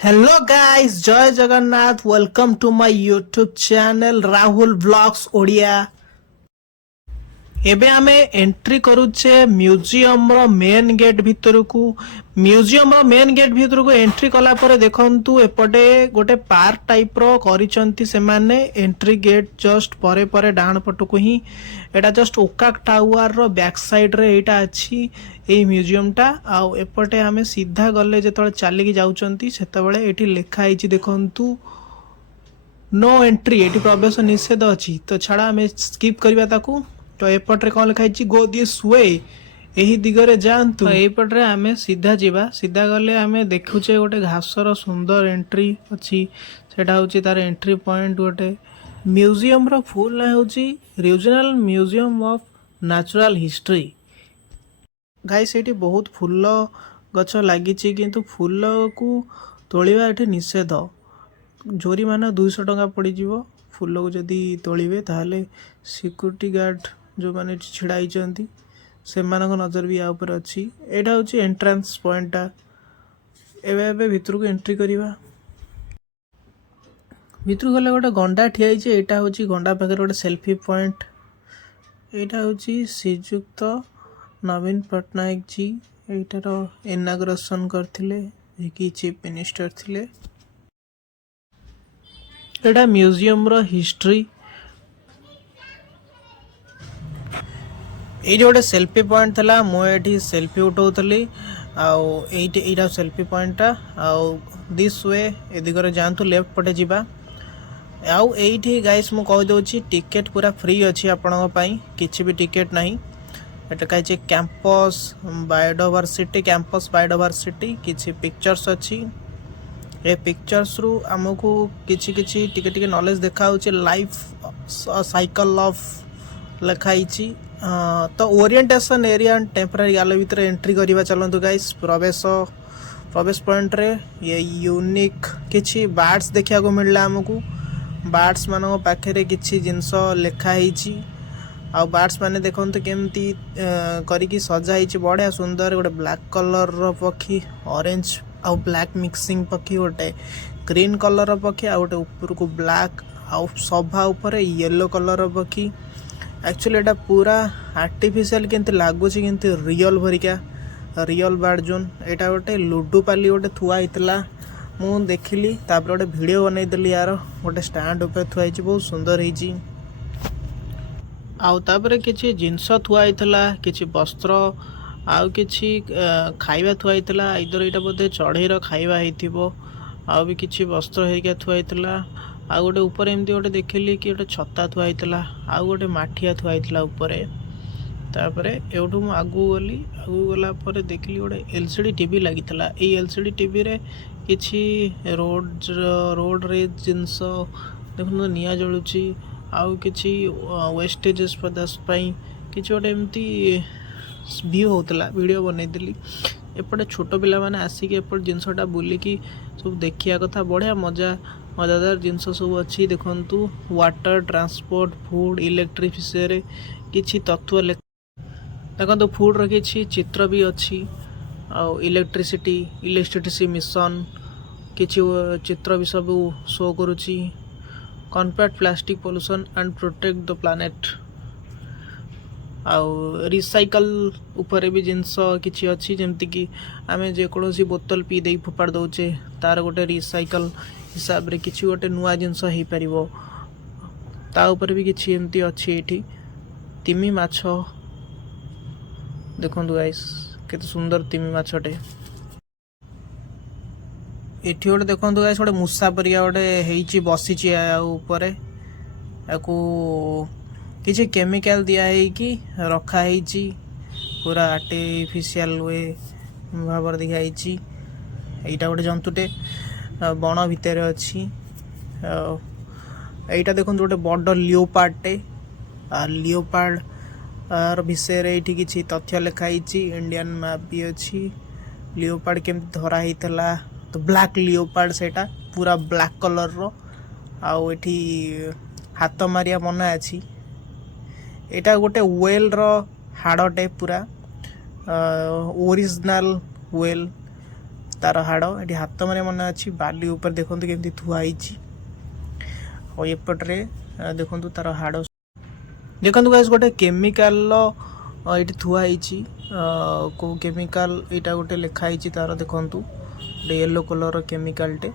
Hello guys, जय Jagannath. Welcome to my YouTube channel Rahul blogs Odia. एबे आमे एंट्री करूचे म्यूजियम रो मेन गेट भितर को। म्यूजियम रो मेन गेट भितर को एंट्री कला परे देखंतु एपटे गोटे पार्क टाइप रो करिसंती से माने। एंट्री गेट जस्ट परे परे डाण पट को ही एटा जस्ट ओकाक टावर रो बैक साइड रे एटा अछि ए म्यूजियम टा। आ एपटे आमे सीधा गले जेतळे चाली की जाउचंती सेतबेले एठी लेखा आइछि देखंतु नो एंट्री, एठी प्रवेश निषेध अछि। तो छाड़ा आमे स्किप करबा ताकू। तो एपटे कौन लिखाई गो दिस वे, यही दिगरे जातु। एपटे आमे सीधा जीवा। सीधा गले आमे देखुचे गोटे घासर सुंदर एंट्री अच्छी। सेटा होची तार एंट्री पॉइंट। गोटे म्यूजियम रो फुल ना होची regional museum of natural history. Guys एठी बहुत फूल गछ लागिची किंतु फूल को तोड़िबा एठी निषेध। जोरीमाना 200 टंका पड़ जीवो फूल को जदी तोड़िबे। ताहले सिक्योरिटी गार्ड जो माने छिड़ाई चंती से मानक नजर भी आ ऊपर अछि। एटा होची एंट्रेंस पॉइंट टा। एबे एबे भितर को एंट्री करिवा। भितर गले गोटे गंडा ठिया हिचे। एटा होची गंडा पाखरे गोटे सेल्फी पॉइंट। एटा होची श्रीजुक्त नवीन पटनायक जी एटार इनाग्रेशन करथिले, जे कि चीफ मिनिस्टर थिले। एटा म्यूजियम रो हिस्ट्री। ये गोटे सेल्फी पॉइंट थला। मु एठी सेल्फी उठाउतली। आउ एठी एटा सेल्फी पॉइंट टा। आउ दिस वे ए दिगरे जानतु लेफ्ट पटे जिबा। आउ एठी गाइस मु कहि दोछि टिकट पूरा फ्री अछि आपनक पई। किछि भी टिकट नाही। एटा कहै कैंपस बायोडायवर्सिटी, कैंपस बायोडायवर्सिटी किछि पिक्चर्स अछि। ए पिक्चर्स रु हमकु किछि किछि टिके टिके नॉलेज देखा होछि। लाइफ साइकिल ऑफ लिखाइछि। तो ओरिएंटेशन एरिया एंड टेम्पररी गाले भीतर एंट्री करिवा चलंतु गाइस। प्रवेश पॉइंट रे ये यूनिक किछि बार्ड्स देखिया को मिलला हमकु। बार्ड्स मानको पाखरे किछि जिंस लेखा हिछि। आ बार्ड्स माने देखंतु केमती करी की सजा हिछि। बढिया सुंदर गोटे ब्लैक कलर रो पखी, ऑरेंज आ ब्लैक मिक्सिंग पखी, गोटे ग्रीन कलर रो पखी आ गोटे ऊपर को ब्लैक आ सभा ऊपर येलो कलर रो पखी। एक्चुअली एटा पूरा आर्टिफिशियल किंतु लागुची किंतु रियल भरिका रियल बार्ड जोन। एटा गोटे लुडू पाली गोटे थुआ हितला। मु देखिली तापर गोटे वीडियो बनै देली। यार गोटे स्टैंड ऊपर थुआ हिची, बहुत सुंदर हिची। आउ तापर किछि जिंस थुआ हितला, किछि वस्त्र आउ किछि खाइबा थुआ हितला। इधर एटा बोधे चढ़ई रो खाइबा हिथिबो। आउ भी किछि वस्त्र हेरिका थुआ हितला। आ गोटे ऊपर एमती गोटे देखिली कि गोटे छत्ता थुआ हितला। आ गोटे माठिया थुआ हितला ऊपरे। तापरे एउठु मु आगु गली। आगु गला परे देखिली गोटे एलसीडी टीवी लागितला। ए एलसीडी टीवी रे किछि रोड रे जिंस देखु निया जळुची। आउ किछि वेस्टेजेस पदार्थ पई किछि गोटे एमती व्यू होतला। वीडियो बनै दिली। एपटे छोट पिला माने आसी के एपट जिंसटा बुली की सब देखिया कथा। बढ़िया मजादार जिनस सब अच्छी। देखंतु वाटर, ट्रांसपोर्ट, फूड, इलेक्ट्रिसिटी किछि तत्व देखंतु फूड रो किछि चित्र भी अच्छी। आ इलेक्ट्रिसिटी मिशन किछि चित्र भी सब शो करूची। Compact plastic pollution and protect the planet. आउ रिसाइकल ऊपर भी जिनस किछि अच्छी। जेमति कि आमे जे कोनोसी बोतल पी देई फोपाड़ दउचे, तार गोटे रिसाइकल हिसाब रे किछि गोटे नुआ जिनस हेई परिबो। ता ऊपर भी किछि एमती अच्छी। एठी तिमी माछो देखंतु गाइस, केते सुंदर तिमी माछोटे। एठी गोटे देखंतु गाइस, गोटे मुसा परिया गोटे हेइची बसिची ऊपरे। याकू किछि केमिकल दिया है कि रखा है। पूरा आर्टिफिशियल वे भावर दिखाई। एटा गोटे जंतुटे बण भितर अच्छी। एटा देखो गोटे बड़ लियोपार्डटे। लियोपार्ड विषय एठी किछि तथ्य लिखाई। इंडियन मैप भी अच्छी। लियोपार्ड केमती धरा होता। तो ब्लैक लियोपार्ड सेटा पूरा ब्लैक कलर रो। आउ एठी हाथ मारिया मना अच्छी। एटा गोटे वेल रो हाड़टे पूरा ओरिजिनल वेल। तार हाड़ ये हाथ मारे मन अच्छी बाली ऊपर देखो केमती थुआई और एपटे देखो तार हाड़ देखो गाइस गोटे केमिकाल ये थुआई को केमिकाल यहाँ गोटे लिखाई तार देखु गोटे येलो कलर केमिकालटे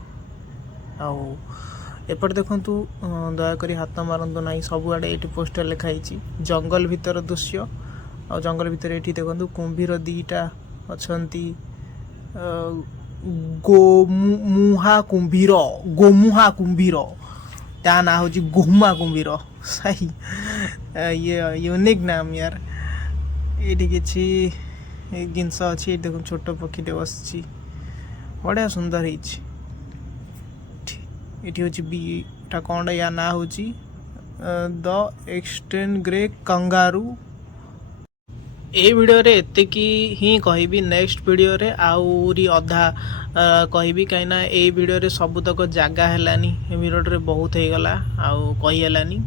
आउ एपटे देखु दयाक हाथ मारतु ना सबुआड़े ये पोस्टर लिखाई जंगल भितर दृश्य आ जंगल भितर ये देखो कुंभीर दीटा अच्छा गोमुहा कुंभीर ता ना हूँ गोहुमा कुंभीर सही ये यूनिक नाम यार ये किसी जिनस अच्छी देखो छोट पक्षीटे बस बढ़िया सुंदर ये हूँ बीटा कौन या ना हूँ the एक्सटेन grey kangaroo A video रे एतिकी ही कहबी नेक्स्ट वीडियो रे आउरी अधा कहबी कहीं ए वीडियो रे सबुतक जगह हेलानी वीडियो रे बहुत हो गला आउ कही हेलानी